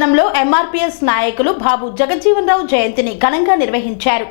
పట్టణంలో ఎంఆర్పీఎస్ నాయకులు బాబు జగజ్జీవన్ రావు జయంతిని ఘనంగా నిర్వహించారు.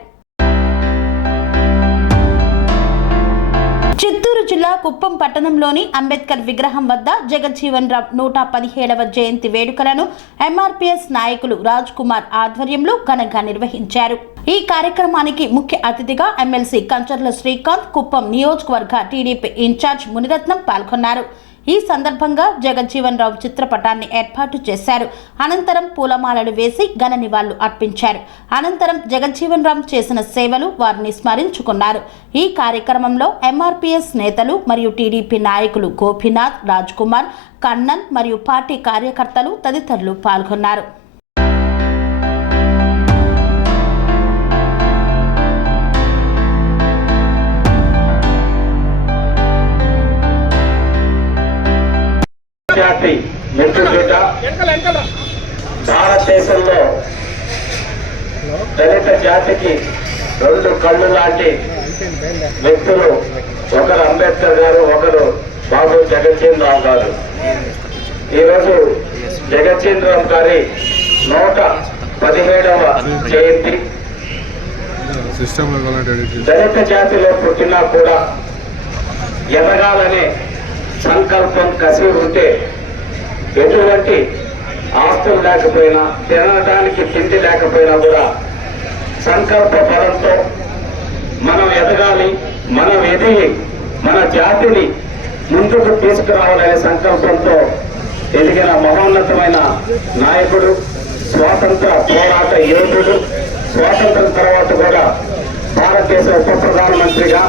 చిత్తూరు జిల్లా కుప్పం పట్టణంలోని అంబేద్కర్ విగ్రహం వద్ద జగజ్జీవన్ రామ్ నూట పదిహేడవ జయంతి వేడుకలను ఎంఆర్పీఎస్ నాయకులు రాజ్ కుమార్ ఆధ్వర్యంలో ఘనంగా నిర్వహించారు. ఈ కార్యక్రమానికి ముఖ్య అతిథిగా ఎమ్మెల్సీ కంచర్ల శ్రీకాంత్ కుప్పం నియోజకవర్గ టీడీపీ ఇన్ఛార్జ్ మునిరత్నం పాల్గొన్నారు. ఈ సందర్భంగా జగజ్జీవన్ రావు చిత్రపటాన్ని ఏర్పాటు చేశారు. అనంతరం పూలమాలలు వేసి ఘన నివాళులు అర్పించారు. అనంతరం జగజ్జీవన్ రామ్ చేసిన సేవలు వారిని స్మరించుకున్నారు. ఈ కార్యక్రమంలో ఎంఆర్పీఎస్ నేతలు మరియు టీడీపీ నాయకులు గోపీనాథ్ రాజ్ కుమార్ కన్నన్ మరియు పార్టీ కార్యకర్తలు తదితరులు పాల్గొన్నారు. మిత్రుడిట భారతదేశంలో దళిత జాతికి రెండు కళ్ళు లాంటి వ్యక్తులు ఒకరు అంబేద్కర్ గారు ఒకరు బాబు జగజ్జీవన్ రావు గారు. ఈరోజు జగజ్జీవన్ రావు గారి నూట పదిహేడవ జయంతి. దళిత జాతిలో పుట్టినా కూడా ఎదగాలనే సంకల్పం కసి ఉంటే ఎటువంటి ఆస్తులు లేకపోయినా తినడానికి తిండి లేకపోయినా కూడా సంకల్ప బలంతో మనం ఎదగాలి మనం ఎదిగి మన జాతిని ముందుకు తీసుకురావాలనే సంకల్పంతో ఎదిగిన మహోన్నతమైన నాయకుడు స్వాతంత్ర పోరాట యోధుడు స్వాతంత్రం తర్వాత కూడా భారతదేశ ఉప ప్రధానమంత్రిగా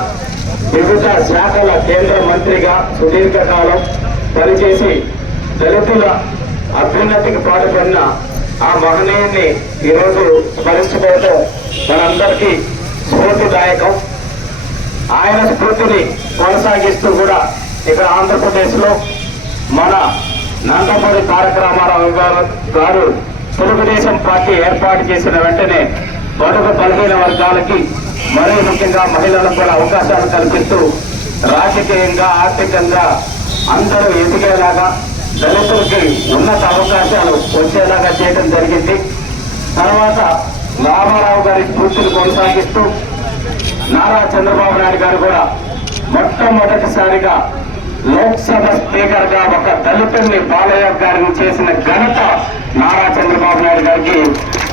వివిధ శాఖల కేంద్ర మంత్రిగా సుదీర్ఘకాలం పనిచేసి దళితుల అభ్యున్నతికి పాటుపడిన ఆ మహనీయుని ఈరోజు స్మరించుకోవటం మనందరికీ స్ఫూర్తిదాయకం. ఆయన స్ఫూర్తిని కొనసాగిస్తూ కూడా ఇక్కడ ఆంధ్రప్రదేశ్లో మన నందమూరి తారక రామారావు గారు గారు తెలుగుదేశం పార్టీ ఏర్పాటు చేసిన వెంటనే బడుగు బలహీన వర్గాలకి మరీ ముఖ్యంగా మహిళలకు కూడా అవకాశాలు కల్పిస్తూ రాజకీయంగా ఆర్థికంగా అందరూ ఎదిగేలాగా దళితులకి ఉన్నత అవకాశాలు వచ్చేలాగా చేయడం జరిగింది. తర్వాత రామారావు గారి స్ఫూర్తిని కొనసాగిస్తూ నారా చంద్రబాబు నాయుడు గారు కూడా మొట్టమొదటిసారిగా లోక్సభ స్పీకర్గా ఒక దళితుల్ని బాలయ్య గారిని చేసిన ఘనత నారా చంద్రబాబు నాయుడు గారికి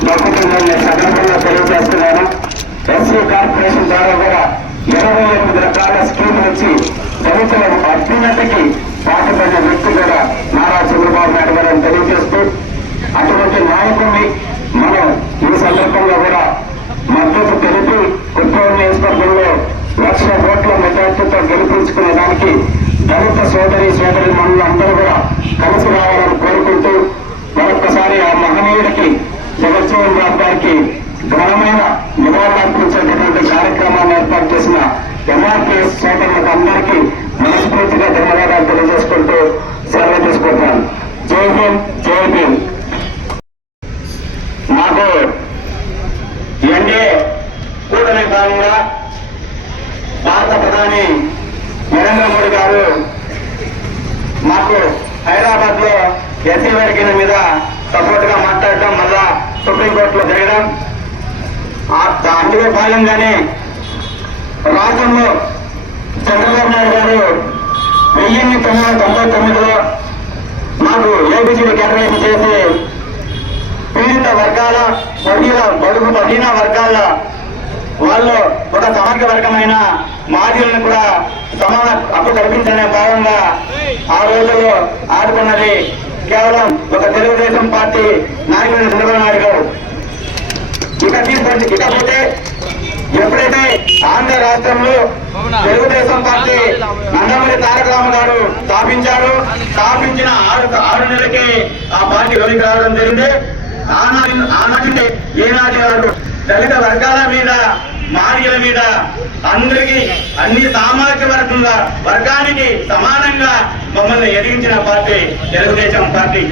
దక్కుతుందని సందర్భంగా తెలియజేస్తున్నాను. ఎస్సీ కార్పొరేషన్ ద్వారా కూడా ఇరవై ఎనిమిది రకాల స్కీములు వచ్చి దళితుల అభ్యున్నతికి పాటుపడిన వ్యక్తి కూడా నారా చంద్రబాబు నాయుడు గారు అని తెలియజేస్తూ అటువంటి నాయకుడిని మనం ఈ సందర్భంగా కూడా మద్దతు తెలిపి కుప్పం నియోజకవర్గంలో లక్ష ఓట్ల మెజార్టీతో గెలిపించుకునే దానికి దళిత సోదరి సోదరి మనులు అందరూ కూడా కలిసి రావాలని కోరుకుంటూ మరొక్కసారి ఆ మహనీయుడికి జగజ్జీవన్ రావు గారికి ఘనమైన నివాళులర్పించేటటువంటి కార్యక్రమాన్ని ఏర్పాటు చేసిన ఎంఆర్పీఎస్ సోదరులకు అందరికీ మనస్ఫూర్తిగా ధన్యవాదాలు తెలియజేసుకుంటూ సెలవు తీసుకుంటాను. జై హింద్ జై భీమ్. మాకు ఎన్డీఏ కూటమి భాగంగా భారత ప్రధాని నరేంద్ర మోడీ గారు మాకు హైదరాబాద్లో ఎస్సీ వర్గీయుల మీద సపోర్ట్గా మాట్లాడటం మళ్ళా సుప్రీంకోర్టులో జరగడం అందులో భాగంగానే రాష్ట్రంలో చంద్రబాబు నాయుడు గారు వెయ్యిన్ని తొమ్మిది వందల తొంభై తొమ్మిదిలో మాకు ఏబిసిడి కేటాయింపు చేసి పీడిత వర్గాల బహీన బడుగు బహీన వర్గాల వాళ్ళు ఒక సమాజ వర్గమైన మాదిలను కూడా సమాన హక్కు కల్పించనే భాగంగా ఆ రోజుల్లో ఆడుకున్నది కేవలం ఒక తెలుగుదేశం పార్టీ నాయకుడు చంద్రబాబు నాయుడు గారు. ఇక తీసుకుంటే ఇకపోతే ఎప్పుడైతే ఆంధ్ర రాష్ట్రంలో తెలుగుదేశం పార్టీ నందమూరి తారక రామ గారు స్థాపించారు స్థాపించిన ఆరు ఆరు నెలలకే ఆ పార్టీ వెలికి రావడం జరిగింది. ఆనాటి ఆనాటి ఏనాటి వరకు దళిత వర్గాల మీద మార్గల మీద అందరికీ అన్ని సామాజిక వర్గంగా వర్గానికి సమానంగా మమ్మల్ని ఎదిగించిన పార్టీ తెలుగుదేశం పార్టీ.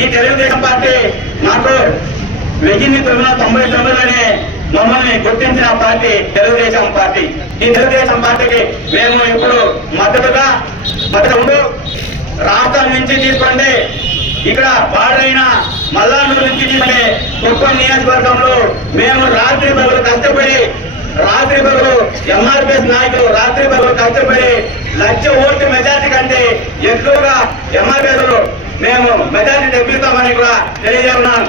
ఈ తెలుగుదేశం పార్టీ నాకు వెయ్యిన్ని తొమ్మిది వందల తొంభై తొమ్మిదిలోనే మమ్మల్ని గుర్తించిన పార్టీ తెలుగుదేశం పార్టీ. ఈ తెలుగుదేశం పార్టీకి మేము ఇప్పుడు మద్దతుగా మద్దతు ఉంటూ రాష్ట్రం నుంచి తీసుకోండి. ఇక్కడ పాడైన మల్లానూరు నుంచి తీసుకునే కుప్పం నియోజకవర్గంలో మేము రాత్రి పగలు కష్టపడి రాత్రి పగలు ఎంఆర్పిఎస్ నాయకులు రాత్రి పగలు కష్టపడి లక్ష ఓట్ల మెజార్టీ కంటే ఎక్కువగా ఎంఆర్పిఎస్ మేము మెజార్టీ తెప్పిస్తామని కూడా తెలియజేస్తున్నాను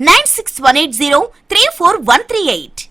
Nine six one eight zero three four one three eight